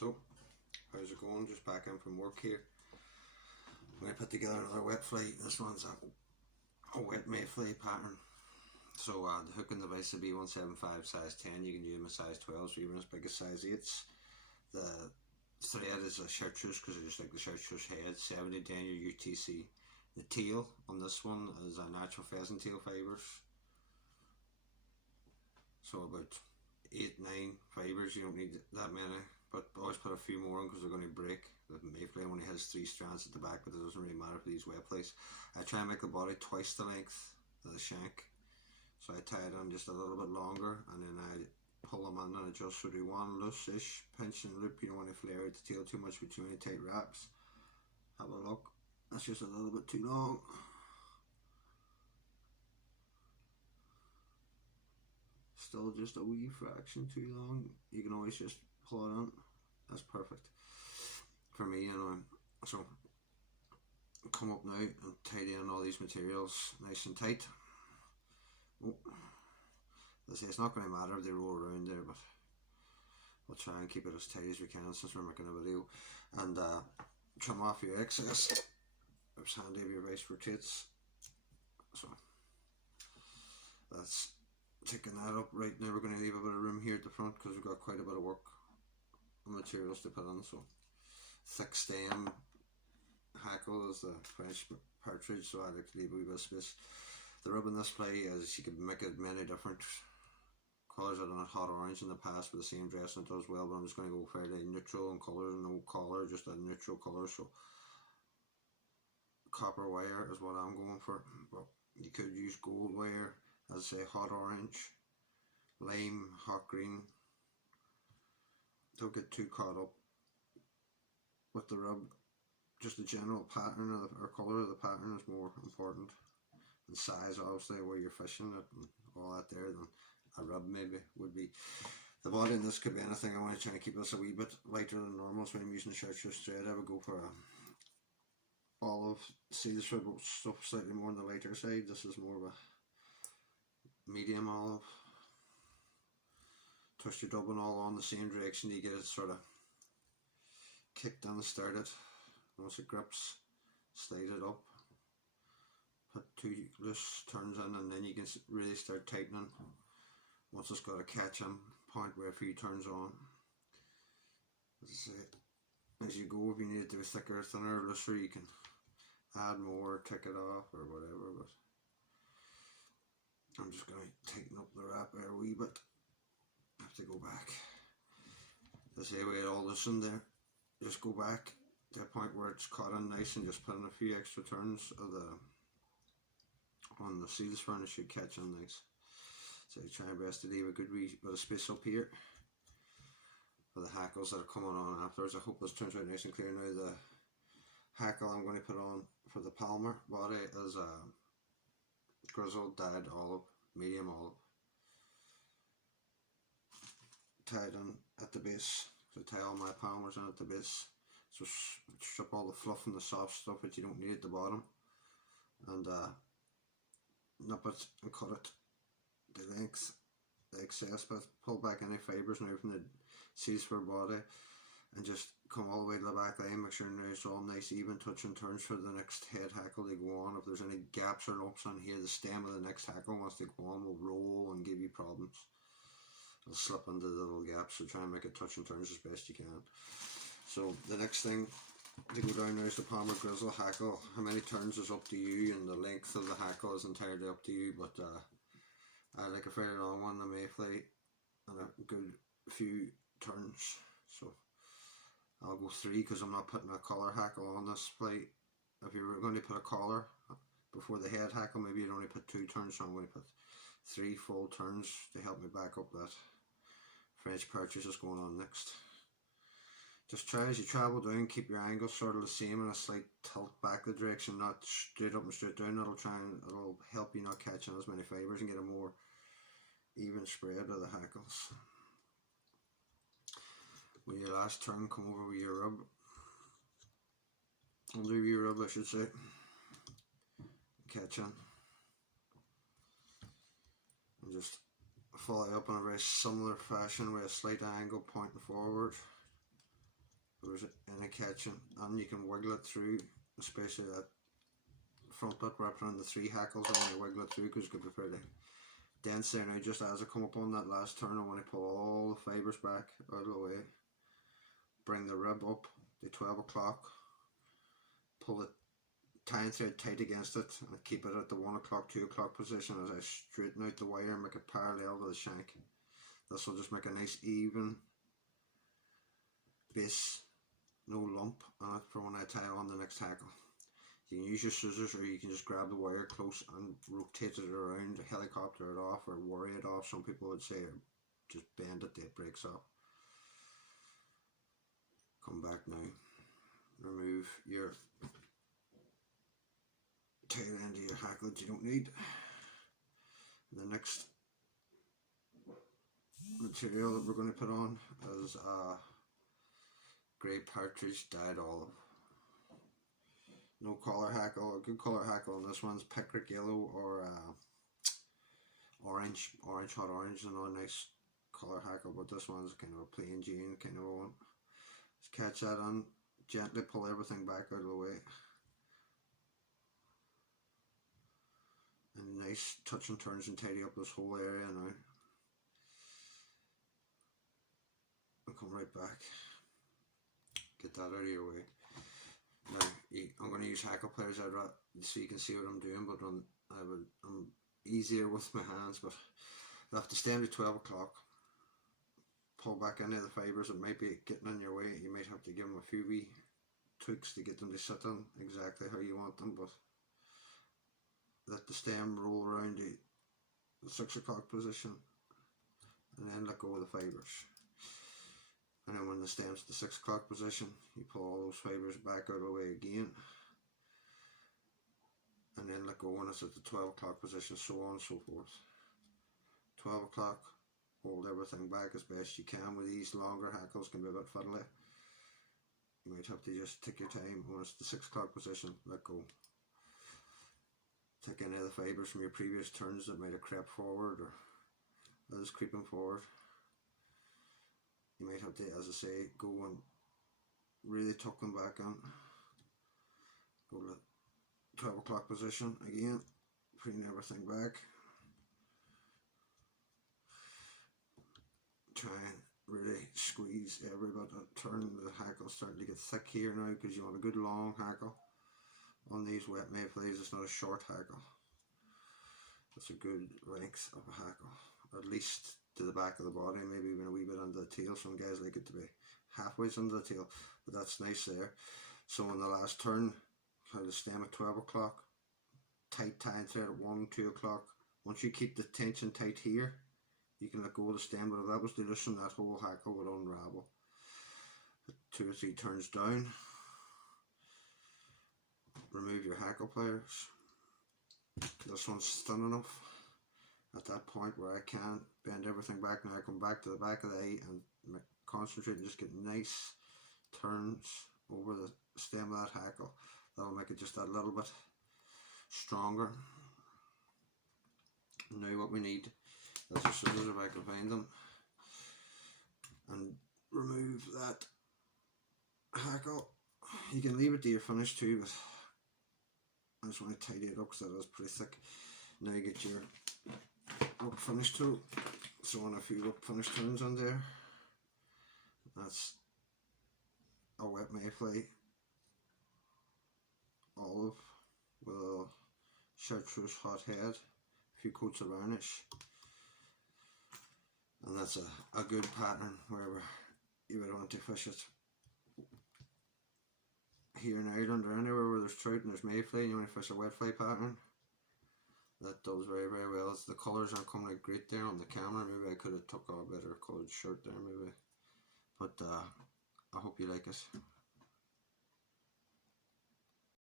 So, how's it going? Just back in from work here. I'm going to put together another wet fly. This one's a wet mayfly pattern. So the hook and the vise will be 175 size 10. You can do them a size 12, so even as big as size 8s. The thread is a chartreuse because I just like the chartreuse head. 70 denier UTC. The tail on this one is a natural pheasant tail fibres. So about 8-9 fibres. You don't need that many, but always put a few more on because they're going to break. The mayfly only has 3 strands at the back, but it doesn't really matter for these wet flies. I try and make the body twice the length of the shank, so I tie it on just a little bit longer, and then I pull them in and adjust. So do one loose-ish pinch and loop. You don't want to flare out the tail too much with too many tight wraps. Have a look. That's just a little bit too long. Still just a wee fraction too long. You can always just pull it on. That's perfect for me anyway. So come up now and tidy in all these materials nice and tight. Oh, as I say, it's not going to matter if they roll around there, but we'll try and keep it as tight as we can since we're making a video. And trim off your excess. It's handy if your vise rotates. So that's taking that up. Right now we're going to leave a bit of room here at the front because we've got quite a bit of work and materials to put on. So thick stem hackle is the French partridge, so I like to leave a wee bit of space. The rub in this fly is you can make it many different colours. I've done hot orange in the past with the same dress and it does well, but I'm just going to go fairly neutral in colour, no collar, just a neutral colour. So copper wire is what I'm going for, but you could use gold wire, as I say, hot orange, lime, hot green. Don't get too caught up with the rub. Just the general pattern of or colour of the pattern is more important, and size obviously where you're fishing it and all that there than a rub maybe would be. The body in this could be anything. I want to try and keep this a wee bit lighter than normal, so when I'm using chartreuse thread I would go for a olive. See, this would stuff slightly more on the lighter side. This is more of a medium olive. Twist your dubbing all on the same direction. You get it sort of kicked and started. Once it grips, slide it up, put 2 loose turns in, and then you can really start tightening once it's got a catch-in point where a few turns on. As you go, if you need it to be thicker, thinner, looser, you can add more, take it off or whatever, but I'm just going to tighten up the wrap there a wee bit. I have to go back. The same way it all loosened there, just go back to a point where it's caught in nice and just put in a few extra turns of on the seals for, and it should catch in nice. So try my best to leave a good wee bit of space up here for the hackles that are coming on afterwards. I hope this turns out nice and clear now. The hackle I'm going to put on for the palmer body is a grizzled dyed olive, medium olive, tied in at the base. So I tie all my palmers in at the base. So strip all the fluff and the soft stuff that you don't need at the bottom, and nip it and cut it the length, the excess bit. Pull back any fibres now from the seals for body, and just come all the way to the back line. Make sure now it's all nice even touch and turns for the next head hackle to go on. If there's any gaps or lumps on here, the stem of the next hackle once they go on will roll and give you problems. It'll slip into the little gaps, so try and make it touch and turns as best you can. So the next thing to go down now is the palmer grizzle hackle. How many turns is up to you, and the length of the hackle is entirely up to you, but I like a fairly long one, the mayfly, and a good few turns. So I'll go 3 because I'm not putting a collar hackle on this fly. If you were going to put a collar before the head hackle, maybe you'd only put 2 turns, so I'm going to put 3 full turns to help me back up that French partridge is going on next. Just try as you travel down, keep your angle sort of the same and a slight tilt back the direction, not straight up and straight down. It'll help you not catch on as many fibres and get a more even spread of the hackles. When your last turn, come over with your rub. Undo your rub, I should say. Catch on. And just follow up in a very similar fashion with a slight angle pointing forward. there's any catching, and you can wiggle it through, especially that front bit wrapped around the 3 hackles. I want to wiggle it through because it could be pretty dense there. Now just as I come up on that last turn, I want to pull all the fibres back out of the way, bring the rib up to 12 o'clock, pull the tying thread tight against it, and keep it at the 1 o'clock, 2 o'clock position as I straighten out the wire and make it parallel to the shank. This will just make a nice even base, no lump on it for when I tie on the next hackle. You can use your scissors, or you can just grab the wire close and rotate it around, helicopter it off, or worry it off, some people would say, or just bend it till it breaks off. Come back now, remove your tail end of your hackle that you don't need. The next material that we're going to put on is a grey partridge dyed olive. No collar hackle. A good collar hackle on this one's picric yellow or orange, hot orange, and a nice collar hackle, but this one's kind of a plain Jane kind of one. Just catch that on, gently pull everything back out of the way. And nice touch and turns and tidy up this whole area now. And come right back. Get that out of your way. Now, I'm going to use hackle pliers so you can see what I'm doing, but I'm easier with my hands. But I have to stand at 12 o'clock, pull back any of the fibres that might be getting in your way. You might have to give them a few wee tweaks to get them to sit in exactly how you want them, but let the stem roll around to the 6 o'clock position, and then let go of the fibres. And then when the stem's at the 6 o'clock position, you pull all those fibres back out of the way again, and then let go when it's at the 12 o'clock position, so on and so forth. 12 o'clock, hold everything back as best you can. With these longer hackles can be a bit fiddly. You might have to just take your time. When it's the 6 o'clock position, let go. Take any of the fibres from your previous turns that might have crept forward or is creeping forward. You might have to, as I say, go and really tuck them back in. Go to 12 o'clock position again, bring everything back. Try and really squeeze every bit of turn. The hackle's starting to get thick here now because you want a good long hackle. On these wet mayflies, it's not a short hackle. It's a good length of a hackle, at least to the back of the body, maybe even a wee bit under the tail. Some guys like it to be halfway under the tail, but that's nice there. So on the last turn, try to stem at 12 o'clock, tight tying thread at 1, 2 o'clock. Once you keep the tension tight here, you can let go of the stem, but if that was to loosen, that whole hackle would unravel. 2 or 3 turns down, remove your hackle pliers. This one's thin enough at that point where I can bend everything back. Now I come back to the back of the eye and concentrate and just get nice turns over the stem of that hackle. That'll make it just that little bit stronger. Now what we need is our scissors, if I can find them, and remove that hackle. You can leave it to your finish too, but I just want to tidy it up because that is pretty thick. Now you get your rope finish tool, throw on a few rope finish turns on there. That's a wet mayfly olive with a chartreuse hot head, a few coats of varnish, and that's a good pattern wherever you would want to fish it. Here in Ireland or anywhere where there's trout and there's mayfly and you want to fish a wet fly pattern, that does very, very well. The colours aren't coming out great there on the camera. Maybe I could have took a better coloured shirt there maybe, but I hope you like it.